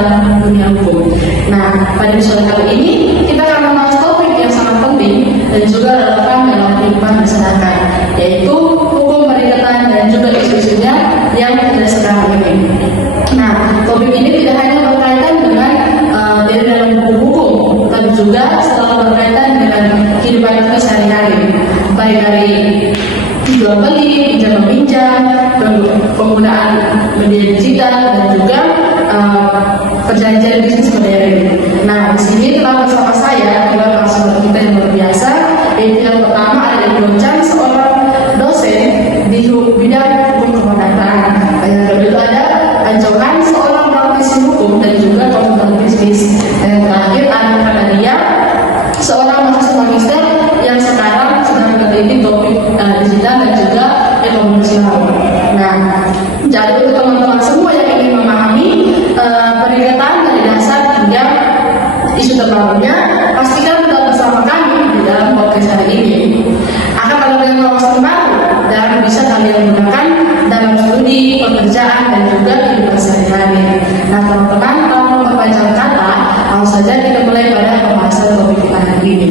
dalam dunia hukum. Nah, pada episode kali ini kita akan membahas topik yang sangat penting dan juga relevan dalam kehidupan masyarakat, yaitu hukum perikatan dan juga isu-isunya yang ada sekarang ini. Nah, topik ini tidak hanya berkaitan dengan dari dalam buku hukum, tapi juga selalu berkaitan dengan kehidupan kita sehari-hari, baik dari jual beli, pinjam meminjam, penggunaan media digital dan juga perjanjian bisnis modern. Nah, di sini telah bersama saya dua narasumber kita yang luar biasa. Yaitu yang pertama ada Ibu Chan, seorang dosen di bidang hukum kemandataan. Yang kedua ada Johan, seorang praktisi hukum dan juga konsultan bisnis. Dan yang terakhir ada Nadia, seorang mahasiswa magister yang sekarang sedang meneliti topik digital dan juga ekonomi digital. Nah, jadi untuk teman-teman semua yang ingin memahami perikatan dari dasar hingga isu terbarunya, pastikan tetap bersama kami di dalam podcast hari ini. Akan ada dengan wawasan baru dan bisa kalian gunakan dalam studi, pekerjaan dan juga kehidupan sehari-hari. Nah, teman-teman, tanpa memperpanjang kata, langsung saja kita mulai pada pembahasan topik kita hari ini.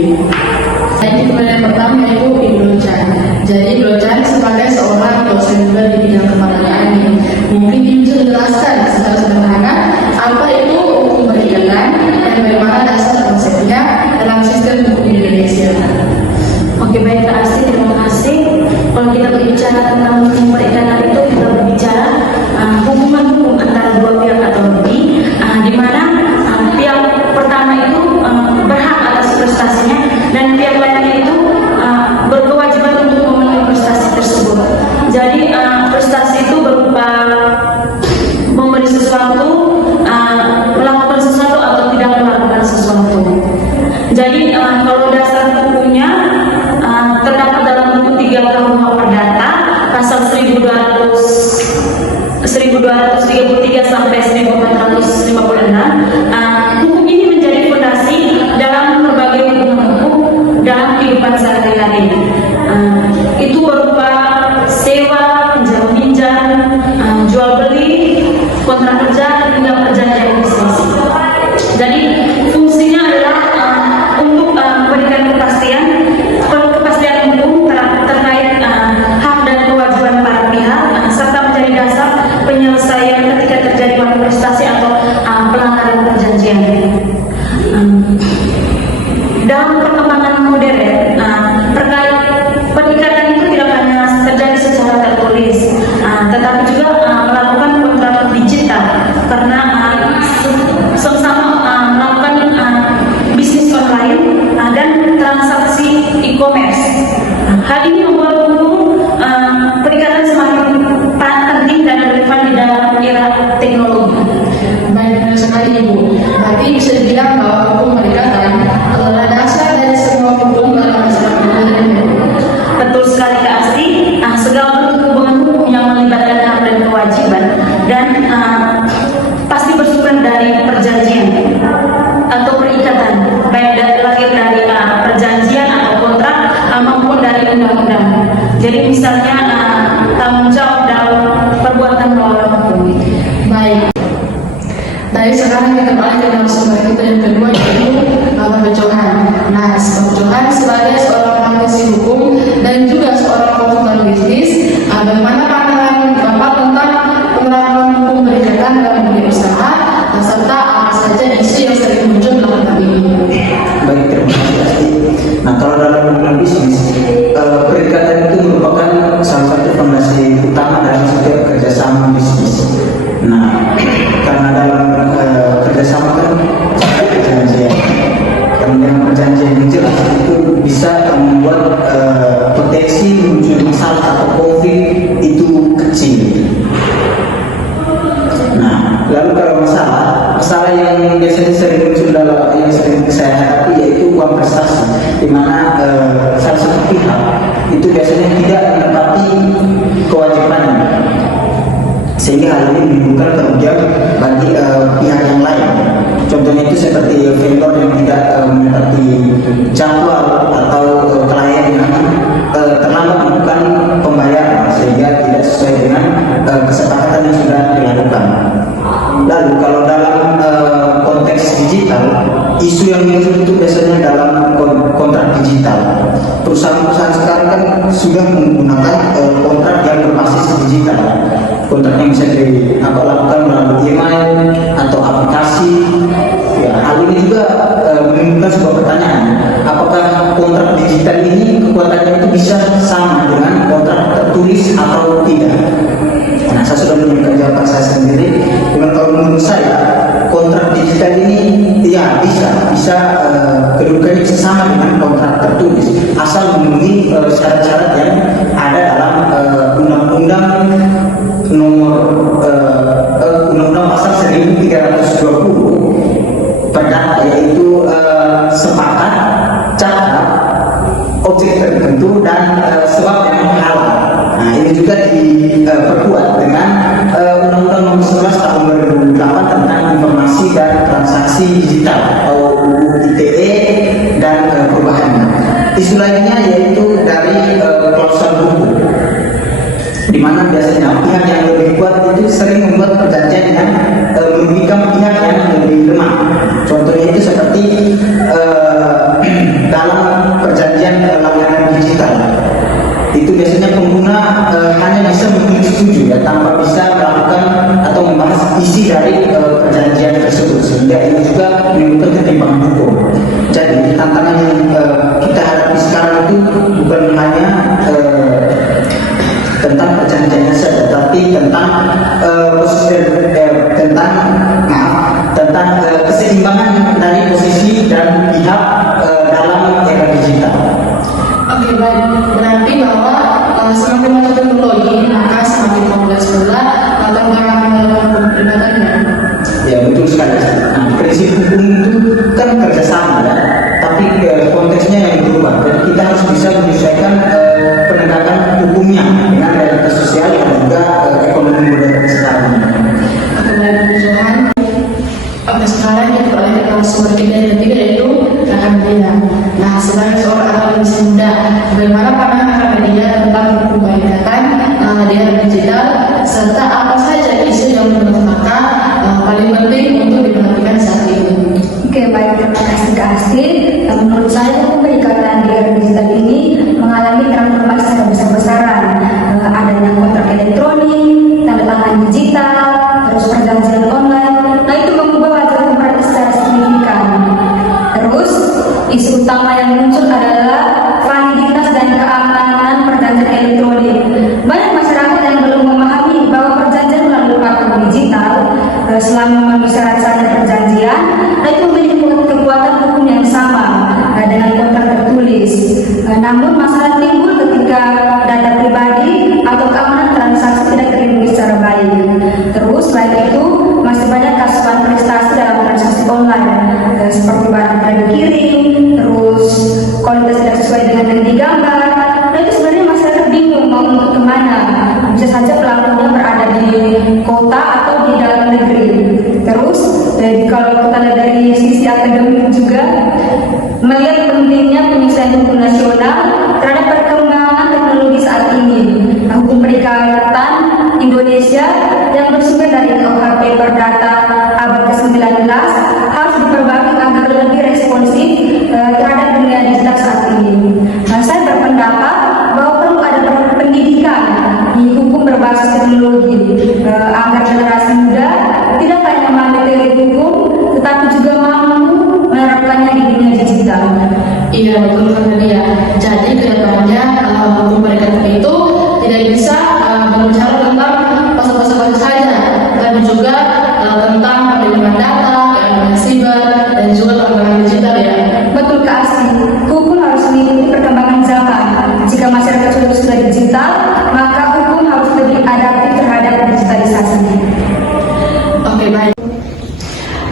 Jadi yang pertama yaitu Ibu Chan. Jadi Ibu Chan sebagai seorang dosen juga di bidang kemandataan ini, mungkin bisa menjelaskan secara sederhana apa itu hukum perikatan dan bagaimana dasar konsepnya dalam sistem hukum di Indonesia. Oke, baik Kak Asti, terima kasih. Kalau kita berbicara tentang hukum perikatan itu, kita berbicara hubungan hukum antara dua pihak atau lebih, di mana pihak pertama itu berhak atas prestasinya dan pihak lainnya itu berkewajiban untuk memenuhi prestasi tersebut. Jadi prestasi itu berupa memberi sesuatu, melakukan sesuatu atau tidak melakukan sesuatu. Jadi kalau dasar hukumnya terdapat dalam buku 3 KUH Perdata pasal 1233 sampai 1456. Hukum ini menjadi fondasi dalam berbagai hubungan hukum dalam kehidupan sehari-hari. Itu berupa sewa, pinjam meminjam, jual beli, kontrak kerja dan juga perjanjian bisnis. Jadi fungsinya adalah untuk memberikan kepastian hukum terkait hak dan kewajiban para pihak, serta menjadi dasar penyelesaian ketika terjadi manifestasi atau pelanggaran perjanjian. Dalam perkembangan modern, terkait perikatan itu tidak hanya terjadi secara tertulis, tetapi juga melakukan kontrak digital karena sama-sama melakukan bisnis online dan transaksi e-commerce. Hal ini membuat hukum perikatan semakin penting dan relevan di dalam era teknologi. Baik, benar sekali Ibu. Berarti bisa dibilang bahwa hukum perikatan adalah dasar dari semua hukum dalam masyarakat modern. Betul sekali Kak Asti. Segala bentuk hubungan hukum yang melibatkan hak dan kewajiban dan pasti bersumber dari perjanjian atau perikatan, baik lahir dari perjanjian atau kontrak maupun dari undang-undang. Jadi misalnya tanggung jawab dalam perbuatan melawan hukum. Baik. Dari sekarang kita balik ke sumber kita yang kedua, yaitu Bapak Johan. Nah, Bapak Johan sebagai seorang praktisi hukum dan juga seorang konsultan bisnis, bagaimana pandangan Bapak tentang penerapan hukum perikatan dalam dunia usaha, serta apa saja isu yang sering muncul belakangan ini? Baik, terima kasih. Nah, kalau dalam dunia bisnis, perikatan itu merupakan salah satu fondasi utama dalam setiap kerjasama bisnis. Nah, karena dalam kerjasama kan ada perjanjian, dan dengan perjanjian itu bisa membuat potensi muncul masalah atau konflik itu isu yang muncul itu biasanya dalam kontrak digital. Perusahaan-perusahaan sekarang kan sudah menggunakan kontrak yang berbasis digital. Kontrak yang bisa dilakukan melalui email atau aplikasi. Ya, hal ini juga menimbulkan sebuah pertanyaan, apakah kontrak digital ini kekuatannya itu bisa sama dengan kontrak tertulis atau tidak? Nah, saya sudah memberikan jawaban saya sendiri. Dengan kalau menurut saya kontrak digital ini ya bisa kedudukannya bisa sama dengan kontrak tertulis asal memenuhi syarat-syarat yang ada dalam undang-undang nomor undang-undang pasal 1320 perdata, yaitu sepakat, cakap, objek tertentu dan sebab yang halal. Nah, ini juga diperkuat dengan Undang-Undang Nomor 11 Tahun 2008 tentang informasi dan transaksi digital atau UU ITE dan perubahannya. Isu lainnya yaitu dari klausul hukum, di mana biasanya pihak yang lebih kuat itu sering membuat perjanjian yang merugikan pihak yang lebih lemah. Contohnya itu seperti dalam perjanjian layanan digital. Itu biasanya pengguna hanya bisa setuju ya, tanpa bisa melakukan atau membahas isi dari perjanjian tersebut, sehingga ini juga menimbulkan ketimpangan hukum. Jadi tantangan yang kita hadapi sekarang itu bukan hanya tentang perjanjiannya saja, tapi tentang tentang keseimbangan dari posisi dan pihak dalam era digital. Oke, baik. Berarti bahwa semakin maju teknologi maka semakin kompleks pula tantangan perdagangannya. Ya, betul sekali. Nah, prinsip hukum itu kan kerjasama ya, tapi konteksnya yang berubah. Jadi kita harus bisa menyesuaikan penegakan hukumnya dengan realitas sosial dan juga ekonomi modern sekarang. Oke, baik, Johan. Oke, sekarang kita oleh sumber kita yang ketiga yaitu Kak Media. Nah, sebagai seorang akademisi muda, bagaimana pandangan Kak Media tentang perbaikan di era digital serta apa saja isu yang menurut Kakak paling penting untuk diperhatikan saat ini? Oke, baik, terima kasih Kak Asti. Menurut saya perikatan di era digital ini mengalami transformasi secara besar-besaran. Adanya kontrak elektronik, tanda tangan digital, terus perjanjian online. Nah, itu mengubah wajah kontrak secara signifikan. Terus isu utama yang muncul adalah validitas dan keamanan perjanjian elektronik. Banyak masyarakat yang belum memahami bahwa perjanjian melalui platform digital selama memenuhi syarat-syarat perjanjian, nah itu memiliki kekuatan hukum yang sama dengan kontrak tertulis. Namun masalah timbul ketika data pribadi atau keamanan transaksi tidak terlindungi secara baik. Terus selain itu masih banyak kasus prestasi dalam transaksi online seperti barang tidak dikirim, terus kualitas tidak sesuai dengan yang digambar. Nah itu sebenarnya masyarakat bingung mau untuk kemana. Bisa saja pelakunya berada di kota atau di dalam negeri. Terus kalau kita lihat dari sisi akademik juga melihat pentingnya penyelesaian hukum nasional terhadap perkembangan teknologi saat ini. Hukum perikatan Indonesia yang bersumber dari KUHP Perdata abad ke-19 harus diperbarui agar lebih responsif terhadap dunia digital saat ini. Saya berpendapat bahwa perlu ada pendidikan di hukum berbasis teknologi agar generasi muda tidak hanya memahami teori hukum tetapi juga mampu menerapkannya di dunia digital. Iya, betul Kak Media. Jadi kedepannya hukum perikatan itu tidak bisa berbicara tentang pasal-pasal saja, tapi juga tentang perlindungan data, keamanan siber, dan juga perkembangan digital ya. Betul Kak Asti, hukum harus mengikuti perkembangan zaman. Jika masyarakat sudah digital, maka hukum harus lebih adaptif terhadap digitalisasi. Oke, baik.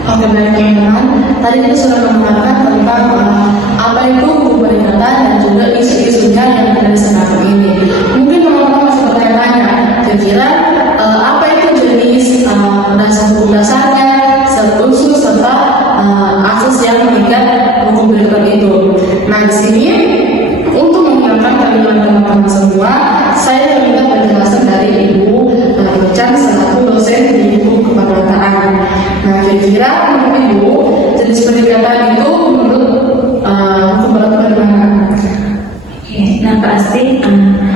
Oke, baik teman-teman. Tadi kita sudah mengenalkan tentang apa itu hukum perikatan dan juga isu-isunya yang ada sekarang ini. Mungkin teman-teman masih bertanya-tanya, kira-kira apa itu jenis dasar hukum dasarnya, khusus serta asas yang mengikat hukum perikatan itu. Nah, di sini untuk mengingatkan kalian teman-teman semua, saya meminta penjelasan dari Ibu Chan selaku dosen di hukum kepardataan. Nah, kira-kira menurut Ibu jenis perikatan itu menurut hukum berlaku bagaimana? Oke, nah Kak Asti,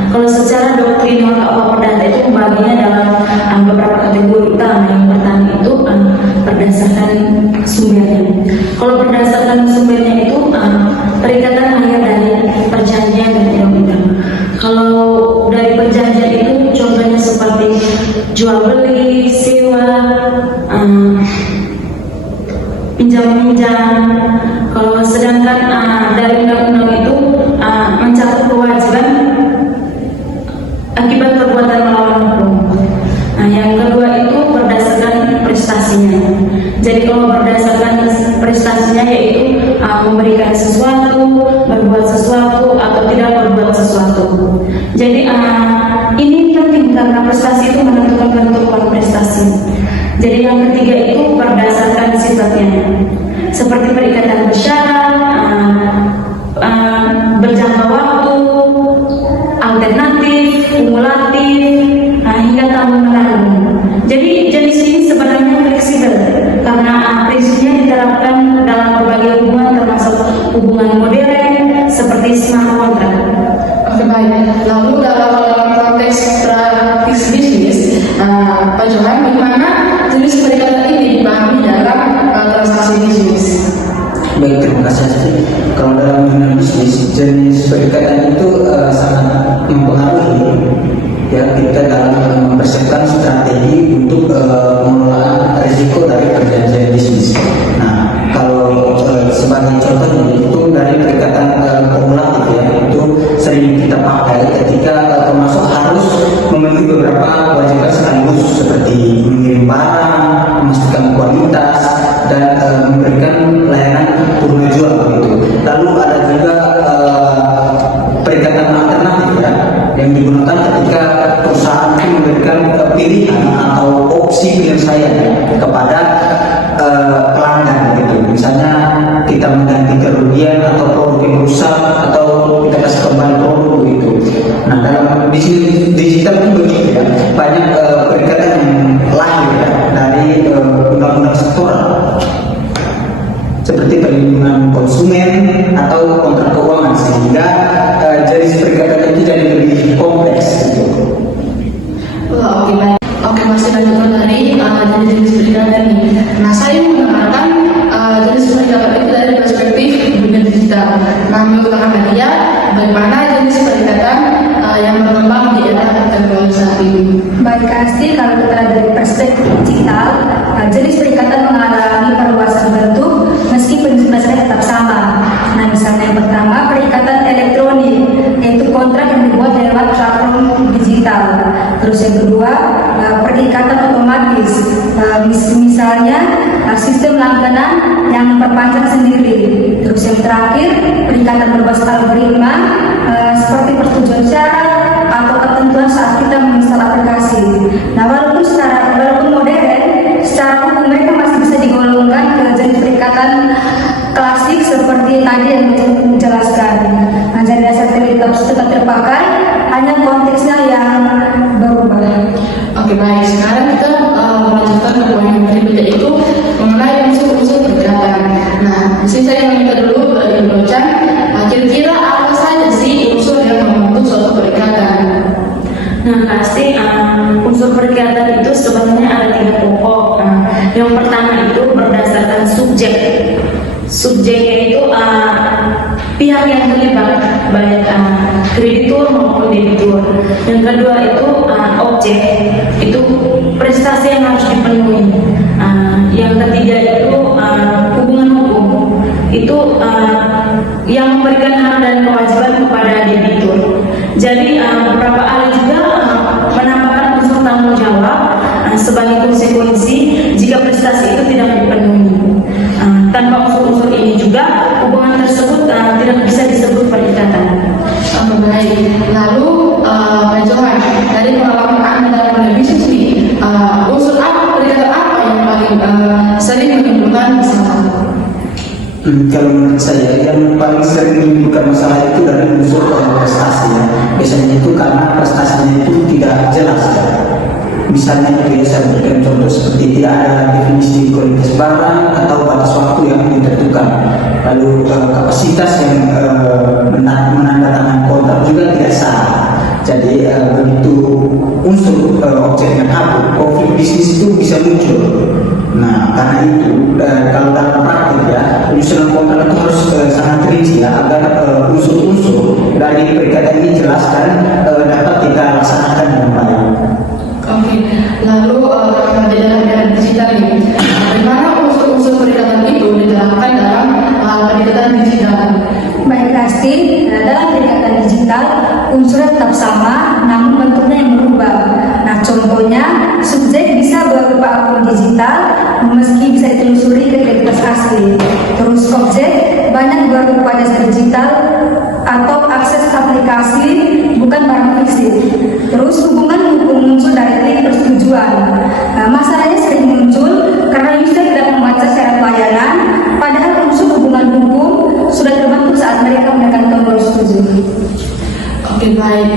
kalau secara doktrin apa perdata itu membaginya dalam beberapa kategori utama. Yang pertama itu berdasarkan sumbernya. Kalau berdasarkan sumbernya itu perikatan hanya dari perjanjian dan undang-undang. Kalau dari perjanjian itu contohnya seperti jual beli, sewa, pinjam-pinjam. Kalau sedangkan dari undang-undang itu mencakup kewajiban akibat perbuatan melawan hukum. Nah, yang kedua itu berdasarkan prestasinya. Jadi kalau berdasarkan prestasinya yaitu memberikan sesuatu, berbuat sesuatu atau tidak berbuat sesuatu. Jadi ini penting karena prestasi itu menentukan bentuk prestasi. Jadi yang ketiga itu berdasarkan sifatnya, seperti perikatan bersyarat, berjangka waktu, alternatif, kumulatif, hingga tanggung menanggung. Jadi jenis ini sebenarnya fleksibel karena prinsipnya diterapkan dalam berbagai hubungan termasuk hubungan modern seperti smart contract. Oke, baik. Lalu dalam konteks praktis bisnis, Pak Johan, bagaimana jenis perikatan ini dipahami dalam transaksi bisnis? Baik, terima kasih. Kalau dalam dunia bisnis, jenis perikatan itu sangat mempengaruhi ya kita dalam mempersiapkan strategi untuk pengelolaan risiko dari perjanjian bisnis. Nah, kalau sebagai contohnya itu dari perikatan kumulatif ya, itu sering kita pakai ketika termasuk harus memenuhi beberapa kewajiban sekaligus seperti mengirim barang, memastikan kualitas, dan memberikan layanan turun jual begitu. Lalu ada juga perikatan alternatif ya, yang digunakan ketika perusahaan itu memberikan pilihan atau opsi penyelesaian kepada pelanggan gitu. Misalnya kita mengganti kerugian atau produk yang rusak atau kita kasih kembali produk begitu. Nah, dalam bisnis digital pun begitu ya, banyak perikatan yang lahir ya, dari undang-undang sektoral seperti perlindungan konsumen atau kontrak keuangan, sehingga jenis perikatan itu jadi lebih kompleks gitu. Oke, baik. Oke, masih lanjutkan dari jenis perikatan ini. Nah, saya menggunakan jenis perikatan itu dari perspektif dunia digital. Nah, menurut Kak Nadia, bagaimana jenis perikatan yang berkembang di era teknologi saat ini? Baik, Asti, kalau kita dari perspektif digital, jenis perikatan mengalami perluasan bentuk meski prinsipnya tetap sama. Nah, misalnya yang pertama perikatan elektronik, yaitu kontrak yang dibuat lewat platform digital. Terus yang kedua perikatan otomatis, misalnya sistem langganan yang memperpanjang sendiri. Terus yang terakhir perikatan berbasis algoritma, seperti persetujuan syarat atau ketentuan saat kita menginstal aplikasi. Nah, walaupun modern, secara hukum mereka masih bisa digolongkan ke jenis perikatan klasik seperti tadi yang menjelaskan. Nah, jadi dasar tetap terpakai, hanya konteksnya yang berubah. Oke, baik. Sekarang kita melanjutkan ke poin yang berikutnya, itu mengenai unsur-unsur perikatan. Nah, di sini saya minta dulu dari Ibu Chan, kira-kira apa saja sih unsur yang membentuk suatu perikatan? Nah, pasti unsur perikatan itu sebenarnya ada 3 pokok. Yang pertama itu berdasarkan subjek. Subjeknya itu pihak yang terlibat, baik kreditur maupun debitur. Yang kedua itu objek, itu prestasi yang harus dipenuhi. Yang ketiga itu hubungan hukum, itu yang memberikan hak dan kewajiban kepada debitur. Jadi beberapa ahli juga menambahkan unsur tanggung jawab sebagai konsekuensi jika prestasi itu tidak dipenuhi. Tanpa unsur-unsur ini juga hubungan tersebut tidak bisa disebut perikatan. Baik. Lalu Pak Johan, dari pengalaman Anda dalam dunia bisnis ini, unsur apa, perikatan apa yang paling sering menimbulkan masalah? Kalau menurut saya yang paling sering menimbulkan masalah itu dari unsur prestasi ya. Biasanya itu karena prestasinya itu tidak jelas ya. Misalnya itu ya, saya berikan contoh seperti tidak ada definisi kualitas barang atau batas waktu yang lalu kapasitas yang menandatangani kontrak juga tidak sah. Jadi begitu unsur objeknya kabur, konflik bisnis itu bisa muncul. Nah, karena itu kalau dalam praktik ya, penyusunan kontrak itu harus sangat rinci ya, agar unsur-unsur dari perikatan ini jelas dan dapat kita laksanakan dengan baik. Oke, lalu di dalam era digital ini, bagaimana unsur-unsur perikatan itu diterapkan dalam perikatan digital? Baik Asti, dalam perikatan digital unsurnya tetap sama, namun bentuknya yang berubah. Nah, contohnya subjek bisa berupa akun digital, meski bisa ditelusuri ke identitas asli. Terus objek banyak berupa jasa digital atau akses aplikasi, bukan barang fisik. Terus hubungan muncul dari persetujuan. Nah, masalahnya sering muncul karena user tidak membaca syarat layanan, padahal unsur hubungan hukum sudah terbentuk saat mereka menekan tombol setuju. Oke, baik.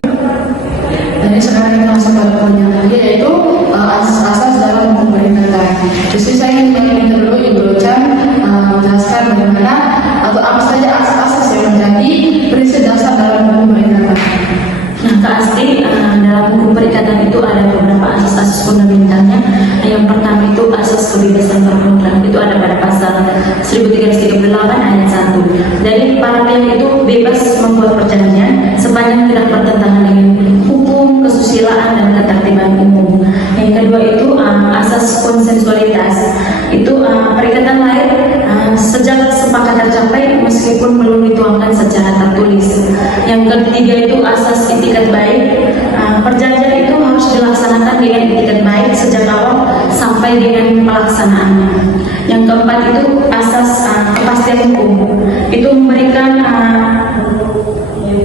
Jadi sekarang kita masuk pada poin yang tadi, yaitu asas-asas dalam hukum perikatan. Justru saya ingin meminta dulu Ibu Rocan menjelaskan bagaimana atau apa saja asas-asas yang menjadi prinsip dasar dalam hukum perikatan. Nah, pasti dalam hukum perikatan itu ada beberapa asas-asas fundamentalnya. Yang pertama itu asas kebebasan berkontrak, itu ada pada pasal 1338 ayat 1. Jadi para pihak itu bebas membuat perjanjian sepanjang tidak bertentangan dengan hukum, kesusilaan dan ketertiban umum. Yang kedua itu asas konsensualitas. Itu perikatan lain sejak sepakat tercapai meskipun belum dituangkan secara tertulis. Yang ketiga itu asas itikat baik. Perjanjian itu harus dilaksanakan dengan itikat baik sejak awal sampai dengan pelaksanaannya. Yang keempat itu asas kepastian hukum. Itu memberikan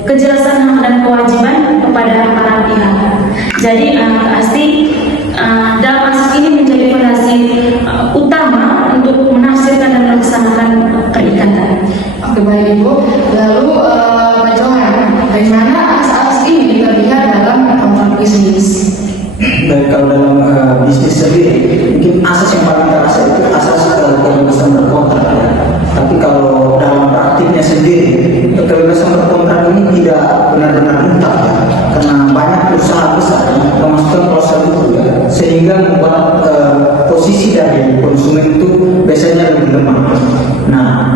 kejelasan hak dan kewajiban kepada para pihak. Jadi pasti dalam asas ini menjadi fondasi utama untuk menafsirkan dan melaksanakan perikatan. Oke, baik Ibu. Lalu Pak Johan, bagaimana asas ini terlihat dalam kontrak bisnis? Baik, kalau dalam bisnis sendiri, mungkin asas yang paling terasa itu asas kebebasan berkontrak. Ya. Tapi kalau dalam praktiknya sendiri, kebebasan berkontrak ini tidak benar-benar mutlak ya. Karena banyak perusahaan besar memasukkan klausul itu ya, sehingga membuat posisi dari konsumen itu biasanya lebih lemah. Nah,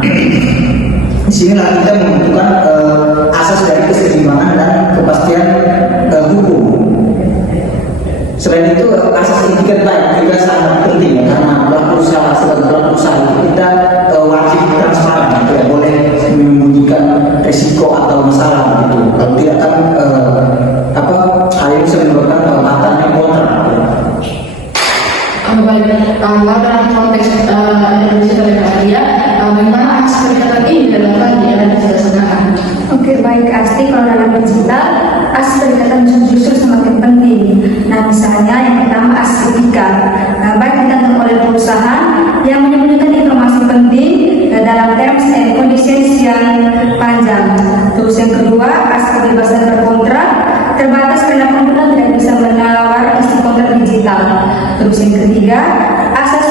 disinilah kita membutuhkan asas dari keseimbangan dan kepastian hukum. Selain itu, asas itikat baik juga sangat penting ya, karena pelaku usaha sebagai pelaku usaha kita wajib transparan, tidak boleh menyembunyikan resiko atau masalah gitu. Kalau tidak kan hal yang bisa menyebabkan batalnya kontrak. Baik, lalu dalam konteks Indonesia Telegrafi, bagaimana asas perikatan ini dilakukan di era digital sekarang? Oke, baik Asti, kalau dalam digital asas perikatan justru semakin penting. Nah, misalnya yang pertama asas etika. Nah, baik ditanggung oleh perusahaan yang menyembunyikan informasi penting dalam terms and conditions yang panjang. Terus yang kedua, asas kebebasan berkontrak terbatas karena pengguna tidak bisa menawar isi kontrak digital. Terus yang ketiga, asas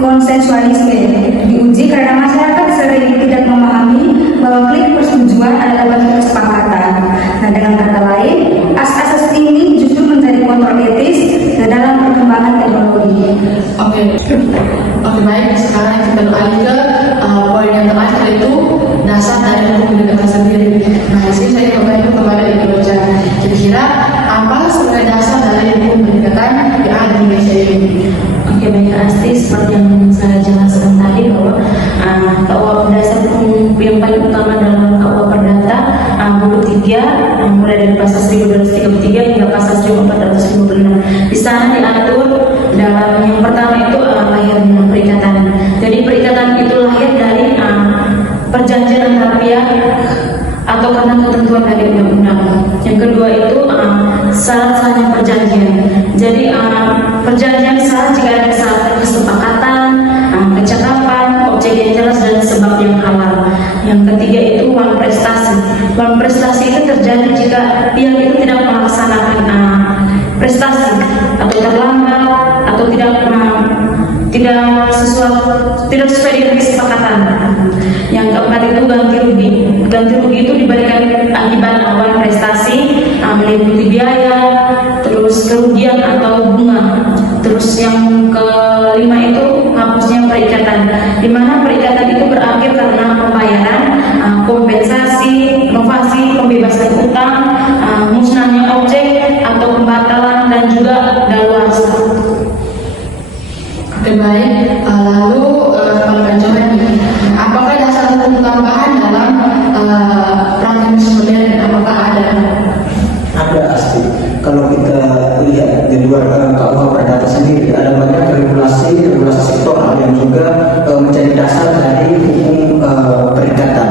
konsensualisme diuji karena masyarakat sering tidak memahami bahwa klik persetujuan adalah bentuk kesepakatan. Nah, dengan kata lain, asas-asas ini justru menjadi kontrol etis dalam perkembangan teknologi. Oke, baik. Sekarang kita beralih ke poin yang terakhir, yaitu dasar dari hukum perikatan sendiri. Nah, di sini saya kembali kepada Ibu Rocan. Kira-kira apa sebagai dasar dari hukum perikatan yang ada di Indonesia ini? Oke, baik Asti, seperti yang saya jelaskan tadi bahwa KUA dasar hukum yang paling utama dalam KUA Perdata buku 3 mulai dari pasal 1233 hingga pasal 1456. Di sana diatur dalam yang pertama itu lahirnya perikatan. Jadi perikatan itu lahir dari perjanjian antara pihak atau karena ketentuan dari undang-undang. Yang kedua itu syarat-syaratnya perjanjian. Jadi perjanjian sah jika ada kesepakatan, kecakapan, objek yang jelas dan sebab yang halal. Yang ketiga itu uang prestasi. Uang prestasi itu terjadi jika pihak itu tidak melaksanakan prestasi atau terlambat atau tidak sesuai tidak sesuai dengan kesepakatan. Yang keempat itu ganti rugi. Ganti rugi itu diberikan akibat awal prestasi, meliputi biaya, terus kerugian atau bunga. Terus yang kelima itu hapusnya perikatan, di mana perikatan itu berakhir karena pembayaran, kompensasi, inovasi, pembebasan utang, musnahnya objek atau pembatalan dan juga daluarsa. Oke, baik. Lalu Pak Johan, apakah dasar hukum tambahan dalam praktek modern? Apakah ada? Ada pasti. Kalau kita lihat di luar KUH Perdata sendiri ada banyak regulasi sektoral yang juga menjadi dasar dari hukum perikatan.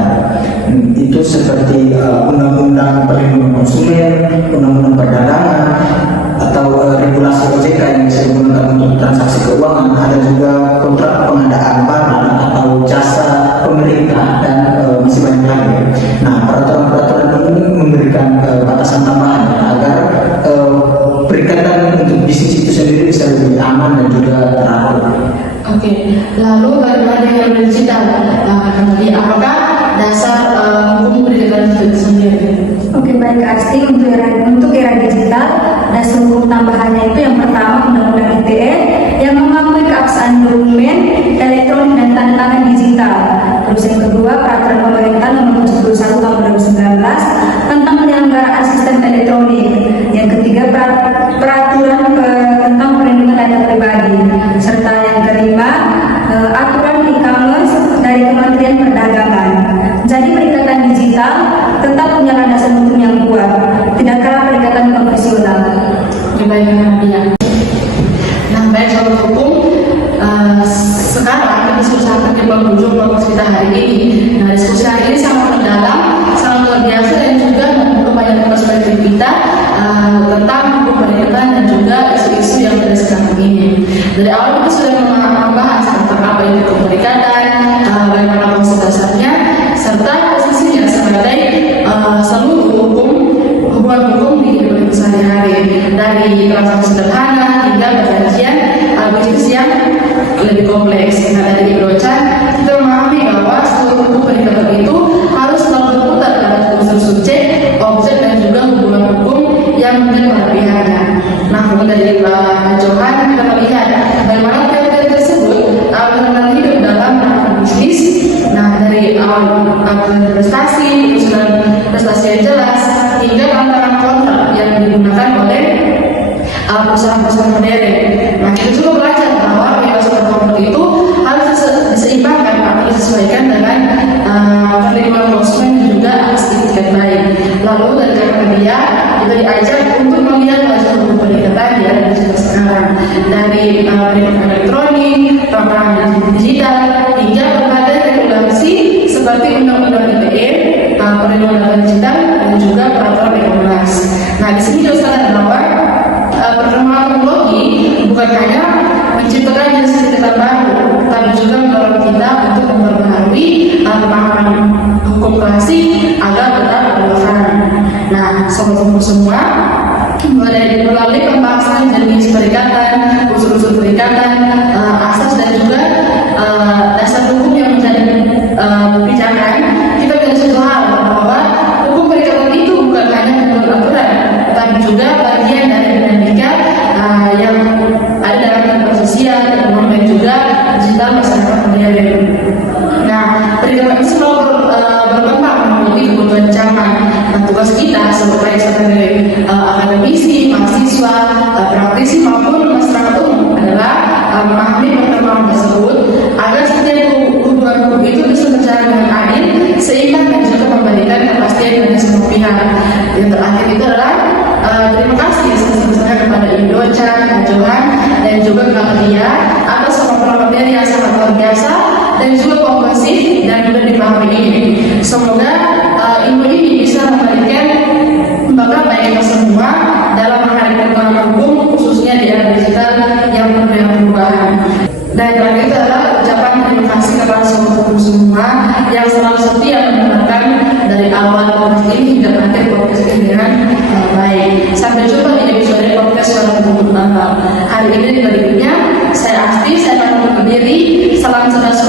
Itu seperti Undang-Undang Perlindungan Konsumen, Undang-Undang Perdagangan, atau regulasi OJK yang bisa digunakan untuk transaksi keuangan. Ada juga kontrak pengadaan barang atau jasa pemerintah dan masih banyak lagi. Nah, peraturan-peraturan ini memberikan batasan tambahan agar perikatan untuk bisnis itu sendiri bisa lebih aman dan juga teratur. Oke, lalu bagaimana dengan digital? Apakah dasar hukum perikatan itu sendiri? Oke, baik Asti, untuk era digital dasar hukum tambahannya itu yang pertama Undang-Undang ITE yang mengakui keabsahan dokumen elektronik dan tanda tangan digital. Terus yang kedua peraturan pemerintah nomor 71 tahun 2019 tentang penyelenggaraan sistem elektronik. Yang ketiga peraturan tentang perlindungan data pribadi. Serta yang kelima aturan e-commerce dari Kementerian Perdagangan. Jadi perikatan digital tetap punya landasan hukum yang kuat, tidak kalah perikatan konvensional. Baik, Nadia. Nah, baik soal hukum, sekarang kita diskusi akan di penghujung podcast kita hari ini. Nah, diskusi hari ini sangat mendalam, sangat luar biasa dan juga membuka banyak perspektif kita tentang hukum perikatan dan juga isu-isu yang ada sekarang ini. Dari awal kita sudah membahas tentang apa itu hukum perikatan, bagaimana konsep dasarnya, serta posisinya sebagai seluruh hubungan hukum di kehidupan sehari-hari, dari transaksi sederhana hingga perjanjian bisnis yang lebih kompleks. Nah, dari Ibrochan kita memahami bahwa seluruh hukum perikatan itu harus selalu berputar pada unsur subjek, objek dan juga hubungan hukum yang menjadi pada pihaknya. Nah, kemudian dari Johan kita melihat bagaimana teori tersebut benar-benar hidup dalam bisnis. Nah, dari awal prestasi, usulan prestasi yang jelas hingga tantangan kontrak yang digunakan oleh perusahaan-perusahaan modern. Nah, kita juga belajar bahwa kebebasan kontrak itu harus diseimbangkan atau disesuaikan dengan perlindungan konsumen dan juga etiket baik. Lalu dari dia kita diajak untuk melihat wajah hukum perikatan ya sekarang, dari perlindungan elektronik, perlindungan digital hingga berbagai regulasi seperti Undang-Undang ITE, perlindungan data digital dan juga peraturan e-commerce. Nah, di sini juga sadar bahwa perkembangan teknologi bukan hanya menciptakan jenis kita baru, tapi juga mendorong kita untuk memperbaharui pemahaman hukum klasik agar tetap relevan. Nah, sobat-sobat semua, melalui pembahasan jenis perikatan, unsur-unsur perikatan, asas dan juga dasar hukum yang menjadi pijakan, kita bisa satu hal bahwa hukum perikatan itu bukan hanya bentuk aturan, tapi juga bagian dari dinamika yang ada dalam kehidupan sosial, ekonomi dan juga digital masyarakat modern. Nah, perikatan itu selalu berkembang mengikuti kebutuhan zaman. Nah, tugas kita sebagai akademisi, mahasiswa, praktisi maupun masyarakat umum adalah memahami perkembangan tersebut agar setiap hubungan hukum itu bisa berjalan dengan adil, seimbang dan juga memberikan kepastian bagi semua pihak. Yang terakhir itu adalah terima kasih sebesar-besarnya kepada Ibrochan, Johan dan juga Kak Lia atas semua materi yang sangat luar biasa dan juga komprehensif dan mudah dipahami ini. Semoga ilmu ini bisa memberikan bakat bagi kita semua dalam menghadapi perkembangan hukum, khususnya di era digital yang penuh dengan perubahan. Dan terakhir itu adalah ucapan terima kasih kepada semua hukum semua yang selalu setia mendengarkan dari awal podcast ini hingga akhir podcast ini dengan baik. Sampai jumpa di episode podcast hari ini di berikutnya. Saya Asti, saya akan undur diri. Salam sejahtera.